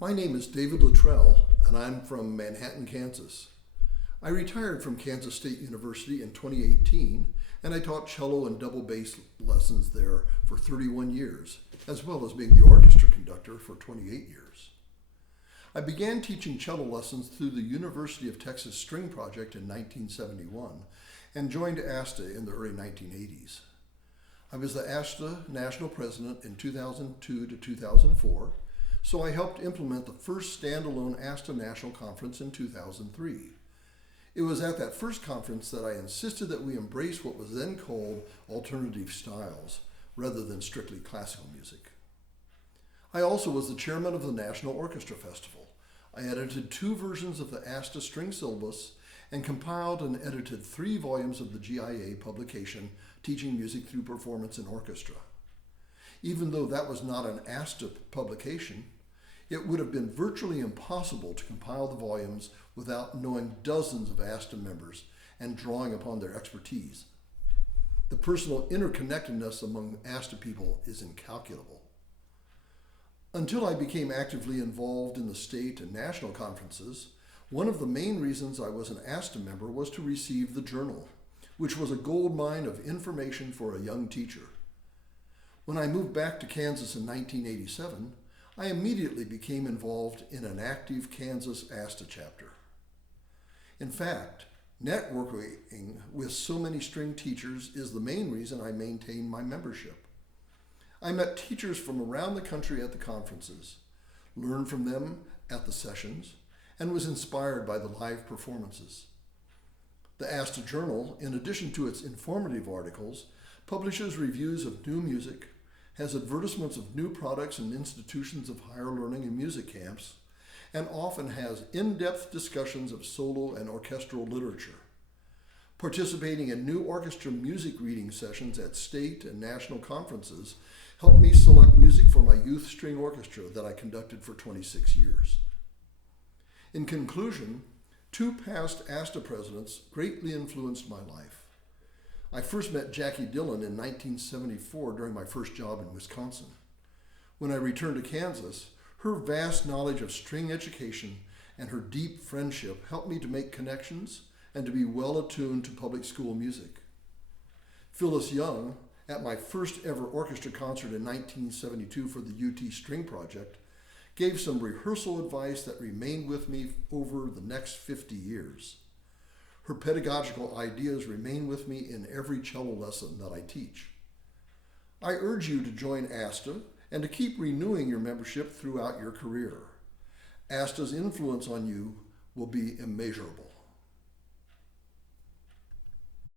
My name is David Littrell, and I'm from Manhattan, Kansas. I retired from Kansas State University in 2018, and I taught cello and double bass lessons there for 31 years, as well as being the orchestra conductor for 28 years. I began teaching cello lessons through the University of Texas String Project in 1971 and joined ASTA in the early 1980s. I was the ASTA National President in 2002 to 2004, so I helped implement the first standalone ASTA National Conference in 2003. It was at that first conference that I insisted that we embrace what was then called alternative styles, rather than strictly classical music. I also was the chairman of the National Orchestra Festival. I edited 2 versions of the ASTA string syllabus and compiled and edited 3 volumes of the GIA publication, Teaching Music Through Performance in Orchestra. Even though that was not an ASTA publication, it would have been virtually impossible to compile the volumes without knowing dozens of ASTA members and drawing upon their expertise. The personal interconnectedness among ASTA people is incalculable. Until I became actively involved in the state and national conferences, one of the main reasons I was an ASTA member was to receive the journal, which was a goldmine of information for a young teacher. When I moved back to Kansas in 1987, I immediately became involved in an active Kansas ASTA chapter. In fact, networking with so many string teachers is the main reason I maintain my membership. I met teachers from around the country at the conferences, learned from them at the sessions, and was inspired by the live performances. The ASTA Journal, in addition to its informative articles, publishes reviews of new music, has advertisements of new products and institutions of higher learning and music camps, and often has in-depth discussions of solo and orchestral literature. Participating in new orchestra music reading sessions at state and national conferences helped me select music for my youth string orchestra that I conducted for 26 years. In conclusion, 2 past ASTA presidents greatly influenced my life. I first met Jackie Dillon in 1974 during my first job in Wisconsin. When I returned to Kansas, her vast knowledge of string education and her deep friendship helped me to make connections and to be well attuned to public school music. Phyllis Young, at my first ever orchestra concert in 1972 for the UT String Project, gave some rehearsal advice that remained with me over the next 50 years. Her pedagogical ideas remain with me in every cello lesson that I teach. I urge you to join ASTA and to keep renewing your membership throughout your career. ASTA's influence on you will be immeasurable.